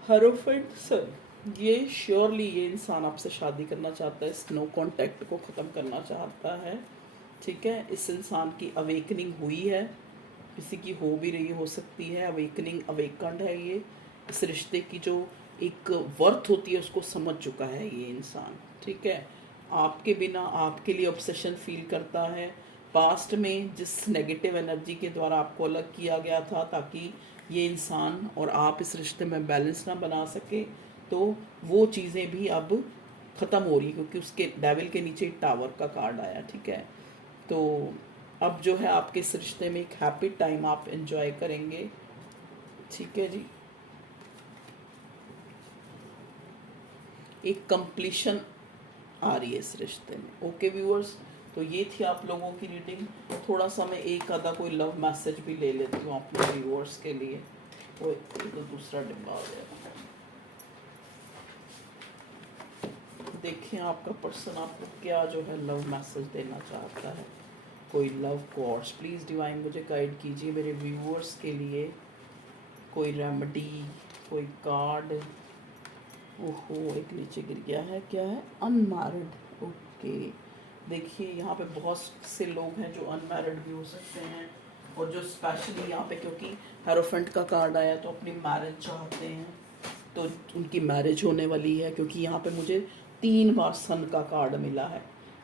हेरोफेंट, सन। ये श्योरली ये इंसान आपसे शादी करना चाहता है, स्नो कॉन्टैक्ट को ख़त्म करना चाहता है। ठीक है, इस इंसान की अवेकनिंग हुई है, किसी की हो भी रही हो सकती है अवेकनिंग, अवेकंड है ये, इस रिश्ते की जो एक वर्थ होती है उसको समझ चुका है ये इंसान। ठीक है, आपके बिना आपके लिए ऑब्सेशन फील करता है। पास्ट में जिस नेगेटिव एनर्जी के द्वारा आपको अलग किया गया था ताकि ये इंसान और आप इस रिश्ते में बैलेंस ना बना सके, तो वो चीज़ें भी अब ख़त्म हो रही, क्योंकि उसके डेविल के नीचे टावर का कार्ड आया। ठीक है, तो अब जो है आपके इस रिश्ते में एक हैप्पी टाइम आप एंजॉय करेंगे। ठीक है जी, एक कंप्लीशन आ रही है इस रिश्ते में। ओके व्यूअर्स, तो ये थी आप लोगों की रीडिंग। थोड़ा सा मैं एक आधा कोई लव मैसेज भी ले लेती हूँ अपने व्यूअर्स के लिए। वो तो दूसरा डिब्बा आ गया। देखिए आपका पर्सन आपको क्या जो है लव मैसेज देना चाहता है, कोई लव कॉर्ड्स। प्लीज़ डिवाइन मुझे गाइड कीजिए मेरे व्यूअर्स के लिए, कोई रेमेडी, कोई कार्ड। ओहो, एक नीचे गिर गया है, क्या है, अनमैरिड। ओके, देखिए यहाँ पे बहुत से लोग हैं जो अनमैरिड भी हो सकते हैं, और जो स्पेशली यहाँ पे क्योंकि हेरोफेंट का कार्ड आया तो अपनी मैरिज चाहते हैं, तो उनकी मैरिज होने वाली है, क्योंकि यहाँ पे मुझे 3 बार सन का कार्ड मिला है।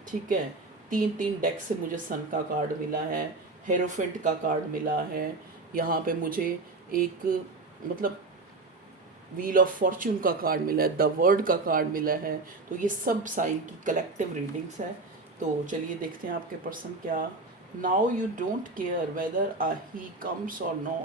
ठीक है, 3 डेक से मुझे सन का कार्ड मिला है, हेरोफेंट का कार्ड मिला है, यहाँ पे मुझे एक मतलब व्हील ऑफ फॉर्च्यून का कार्ड मिला है, द वर्ड का कार्ड मिला है। तो ये सब साइन की कलेक्टिव रीडिंग्स है। तो चलिए देखते हैं आपके पर्सन क्या now you don't care whether he comes और no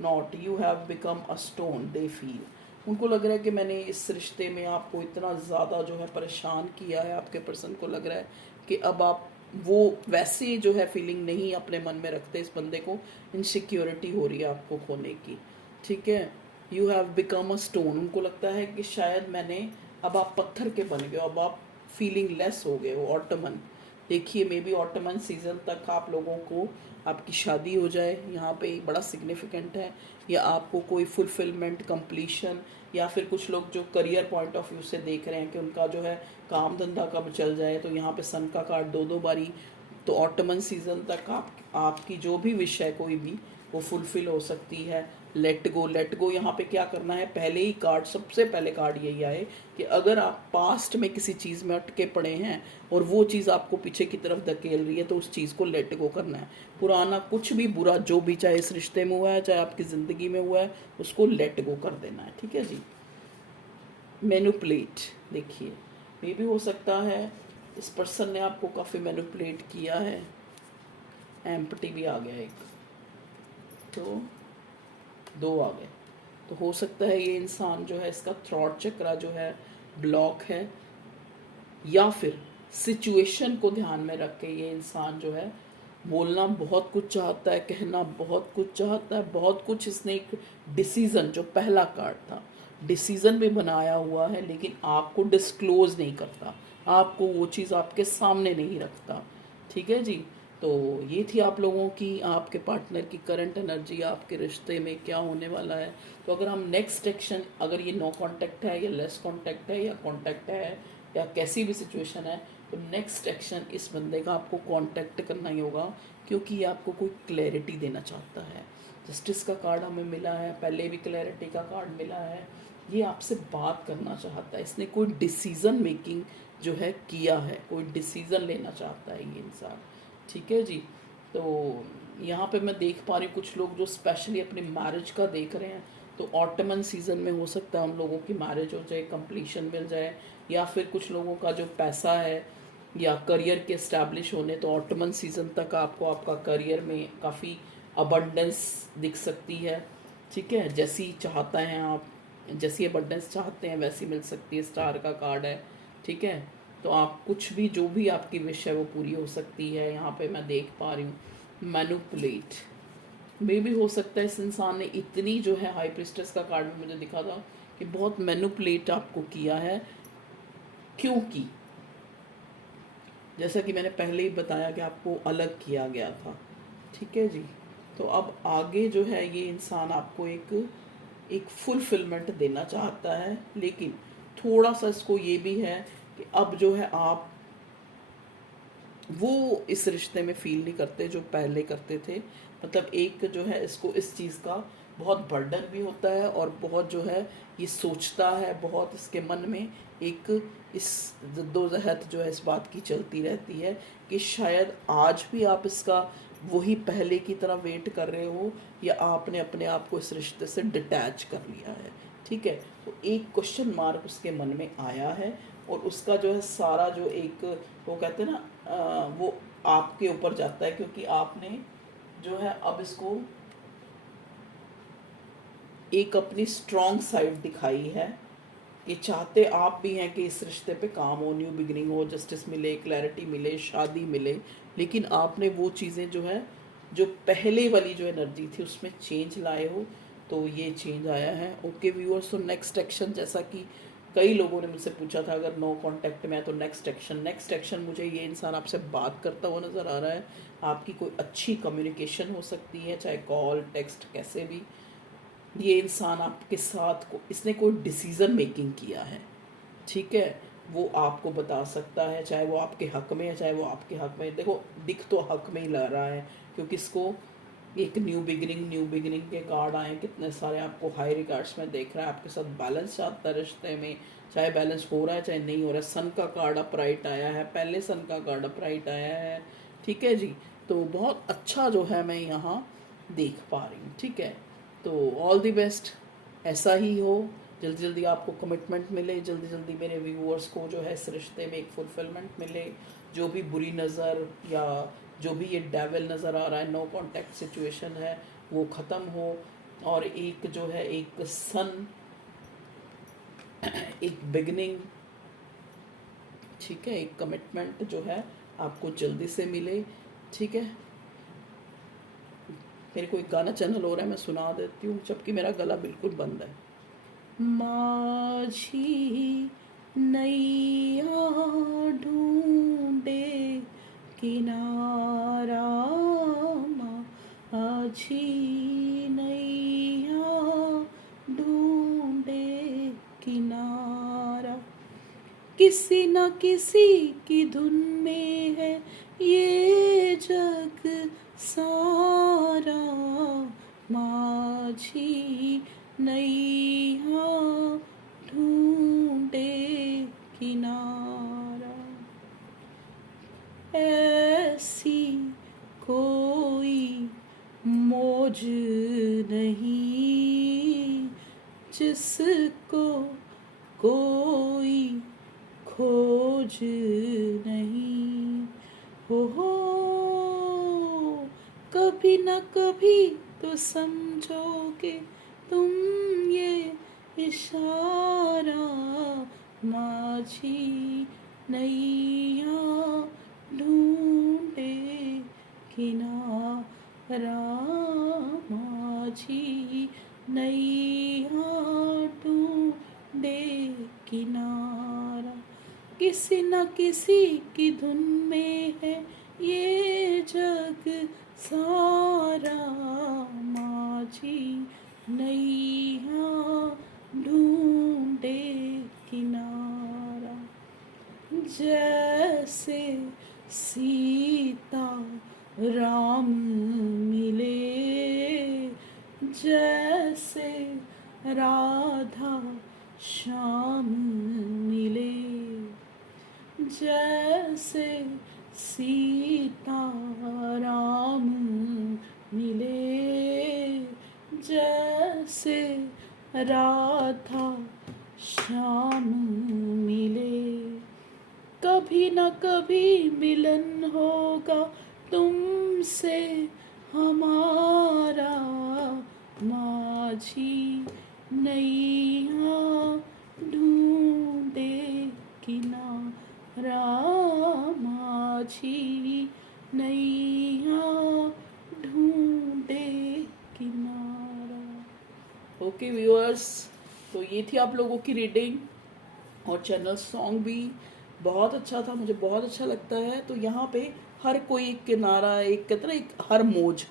not, you have become a stone they feel. उनको लग रहा है कि मैंने इस रिश्ते में आपको इतना ज़्यादा जो है परेशान किया है, आपके पर्सन को लग रहा है कि अब आप वो वैसे जो है फीलिंग नहीं अपने मन में रखते इस बंदे को, इनसिक्योरिटी हो रही है आपको खोने की, ठीक है। You have become a stone, उनको लगता है कि शायद मैंने, अब आप पत्थर के बन गए हो, अब आप फीलिंग लेस हो गए हो। ऑटमन, देखिए मे बी ऑटमन सीजन तक आप लोगों को आपकी शादी हो जाए, यहाँ पे बड़ा सिग्निफिकेंट है, या आपको कोई फुलफिलमेंट कंप्लीशन, या फिर कुछ लोग जो करियर पॉइंट ऑफ व्यू से देख रहे हैं कि उनका जो है काम धंधा कब चल जाए, तो यहाँ पे सन का कार्ड दो दो बारी, तो ऑटमन सीजन तक आपकी जो भी विश है कोई भी वो फुलफिल हो सकती है। लेट गो यहाँ पे क्या करना है, पहले ही कार्ड, सबसे पहले कार्ड यही आए कि अगर आप पास्ट में किसी चीज़ में अटके पड़े हैं और वो चीज़ आपको पीछे की तरफ धकेल रही है, तो उस चीज़ को लेट गो करना है। पुराना कुछ भी बुरा जो भी, चाहे इस रिश्ते में हुआ है चाहे आपकी ज़िंदगी में हुआ है, उसको लेट गो कर देना है, ठीक है जी। मैनिपुलेट, देखिए मे भी हो सकता है इस पर्सन ने आपको काफ़ी मैनिपुलेट किया है। एम्पटी भी आ गया एक, तो दो आ गए, तो हो सकता है ये इंसान जो है इसका थ्रॉट चक्रा जो है ब्लॉक है, या फिर सिचुएशन को ध्यान में रख के ये इंसान जो है बोलना बहुत कुछ चाहता है, कहना बहुत कुछ चाहता है, बहुत कुछ। इसने एक डिसीज़न, जो पहला कार्ड था, डिसीज़न भी बनाया हुआ है, लेकिन आपको डिस्क्लोज नहीं करता, आपको वो चीज़ आपके सामने नहीं रखता, ठीक है जी। तो ये थी आप लोगों की, आपके पार्टनर की करंट एनर्जी, आपके रिश्ते में क्या होने वाला है। तो अगर हम नेक्स्ट एक्शन, अगर ये नो कांटेक्ट है या लेस कांटेक्ट है या कांटेक्ट है या कैसी भी सिचुएशन है, तो नेक्स्ट एक्शन इस बंदे का आपको कांटेक्ट करना ही होगा, क्योंकि ये आपको कोई क्लैरिटी देना चाहता है। जस्टिस का कार्ड हमें मिला है, पहले भी क्लैरिटी का कार्ड मिला है, ये आपसे बात करना चाहता है, इसने कोई डिसीज़न मेकिंग जो है किया है, कोई डिसीज़न लेना चाहता है ये इंसान, ठीक है जी। तो यहाँ पे मैं देख पा रही हूँ कुछ लोग जो स्पेशली अपनी मैरिज का देख रहे हैं, तो ऑटमन सीज़न में हो सकता है हम लोगों की मैरिज हो जाए, कंप्लीशन मिल जाए, या फिर कुछ लोगों का जो पैसा है या करियर के इस्टेब्लिश होने, तो ऑटमन सीज़न तक आपको आपका करियर में काफ़ी अबंडेंस दिख सकती है, ठीक है। जैसी चाहते हैं आप, जैसी अबंडेंस चाहते हैं वैसी मिल सकती है, स्टार का कार्ड है, ठीक है। तो आप कुछ भी, जो भी आपकी विश है वो पूरी हो सकती है, यहाँ पे मैं देख पा रही हूँ। मैनिपुलेट मे भी हो सकता है इस इंसान ने इतनी जो है, हाई प्रिस्टेस का कार्ड में मुझे दिखा था कि बहुत मैनिपुलेट आपको किया है, क्योंकि जैसा कि मैंने पहले ही बताया कि आपको अलग किया गया था, ठीक है जी। तो अब आगे जो है ये इंसान आपको एक एक फुलफिलमेंट देना चाहता है, लेकिन थोड़ा सा इसको ये भी है कि अब जो है आप वो इस रिश्ते में फील नहीं करते जो पहले करते थे। मतलब एक जो है इसको इस चीज़ का बहुत बर्डन भी होता है, और बहुत जो है ये सोचता है, बहुत इसके मन में एक इस जद्दोजहद जो है इस बात की चलती रहती है कि शायद आज भी आप इसका वही पहले की तरह वेट कर रहे हो, या आपने अपने आप को इस रिश्ते से डिटैच कर लिया है, ठीक है। तो एक क्वेश्चन मार्क उसके मन में आया है, और उसका जो है सारा जो एक, वो कहते हैं ना, वो आपके ऊपर जाता है, क्योंकि आपने जो है अब इसको एक अपनी स्ट्रॉन्ग साइड दिखाई है। ये चाहते आप भी हैं कि इस रिश्ते पे काम हो, न्यू बिगिनिंग हो, जस्टिस मिले, क्लैरिटी मिले, शादी मिले, लेकिन आपने वो चीज़ें जो है, जो पहले वाली जो एनर्जी थी उसमें चेंज लाए हो, तो ये चेंज आया है। ओके व्यूअर्स, तो नेक्स्ट एक्शन, जैसा कि कई लोगों ने मुझसे पूछा था अगर नो कांटेक्ट में है तो नेक्स्ट एक्शन मुझे ये इंसान आपसे बात करता हुआ नज़र आ रहा है। आपकी कोई अच्छी कम्युनिकेशन हो सकती है, चाहे कॉल, टेक्स्ट, कैसे भी। ये इंसान आपके साथ को, इसने कोई डिसीज़न मेकिंग किया है, ठीक है, वो आपको बता सकता है, चाहे वो आपके हक में है चाहे वो आपके हक में। देखो दिख तो हक में ही लग रहा है, क्योंकि इसको एक न्यू बिगिनिंग के कार्ड आए कितने सारे, आपको हाई रिगार्ड्स में देख रहा है, आपके साथ बैलेंस चाहता है रिश्ते में, चाहे बैलेंस हो रहा है चाहे नहीं हो रहा है। सन का कार्ड अपराइट आया है, पहले सन का कार्ड अपराइट आया है, ठीक है जी। तो बहुत अच्छा जो है मैं यहाँ देख पा रही हूँ, ठीक है। तो ऑल द बेस्ट, ऐसा ही हो, जल्दी जल्दी आपको कमिटमेंट मिले, जल्दी जल्दी मेरे व्यूअर्स को जो है इस रिश्ते में एक फुलफिलमेंट मिले, जो भी बुरी नज़र या जो भी ये डेविल नज़र आ रहा है, नो कांटेक्ट सिचुएशन है, वो ख़त्म हो। और एक जो है एक सन, एक बिगनिंग, ठीक है, एक कमिटमेंट जो है आपको जल्दी से मिले। ठीक है, मेरे को एक गाना चैनल हो रहा है, मैं सुना देती हूँ जबकि मेरा गला बिल्कुल बंद है। माझी नैया ढूंढे किनारा, माझी नैया ढूंढे किनारा, किसी न किसी की धुन में है ये जग सारा, माझी नैया ढूंढे किनारा। ऐसी कोई मौज नहीं जिसको कोई खोज नहीं, हो कभी न कभी तो समझोगे तुम ये इशारा, माझी नैया ढूंढे किनारा, माझी नैया ढूंढे किनारा, किसी न किसी की धुन में है ये जग सारा, माझी नैया ढूंढे किनारा। जैसे सीता राम मिले, जैसे राधा श्याम मिले, जैसे सीता राम मिले, जैसे राधा श्याम मिले, कभी न कभी मिलन होगा तुमसे हमारा, माझी नैया ढूंढे किनारा, माझी नैया ढूंढे किनारा। ओके व्यूअर्स, तो ये थी आप लोगों की रीडिंग और चैनल सॉन्ग भी बहुत अच्छा था, मुझे बहुत अच्छा लगता है। तो यहाँ पे हर कोई एक किनारा, एक कहते ना, एक हर मौज,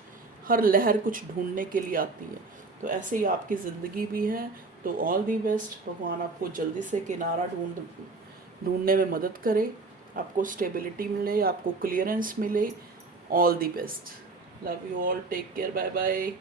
हर लहर कुछ ढूंढने के लिए आती है। तो ऐसे ही आपकी ज़िंदगी भी है। तो ऑल दी बेस्ट, भगवान आपको जल्दी से किनारा ढूंढने में मदद करे, आपको स्टेबिलिटी मिले, आपको क्लियरेंस मिले। All the best, love you all, take care, bye bye.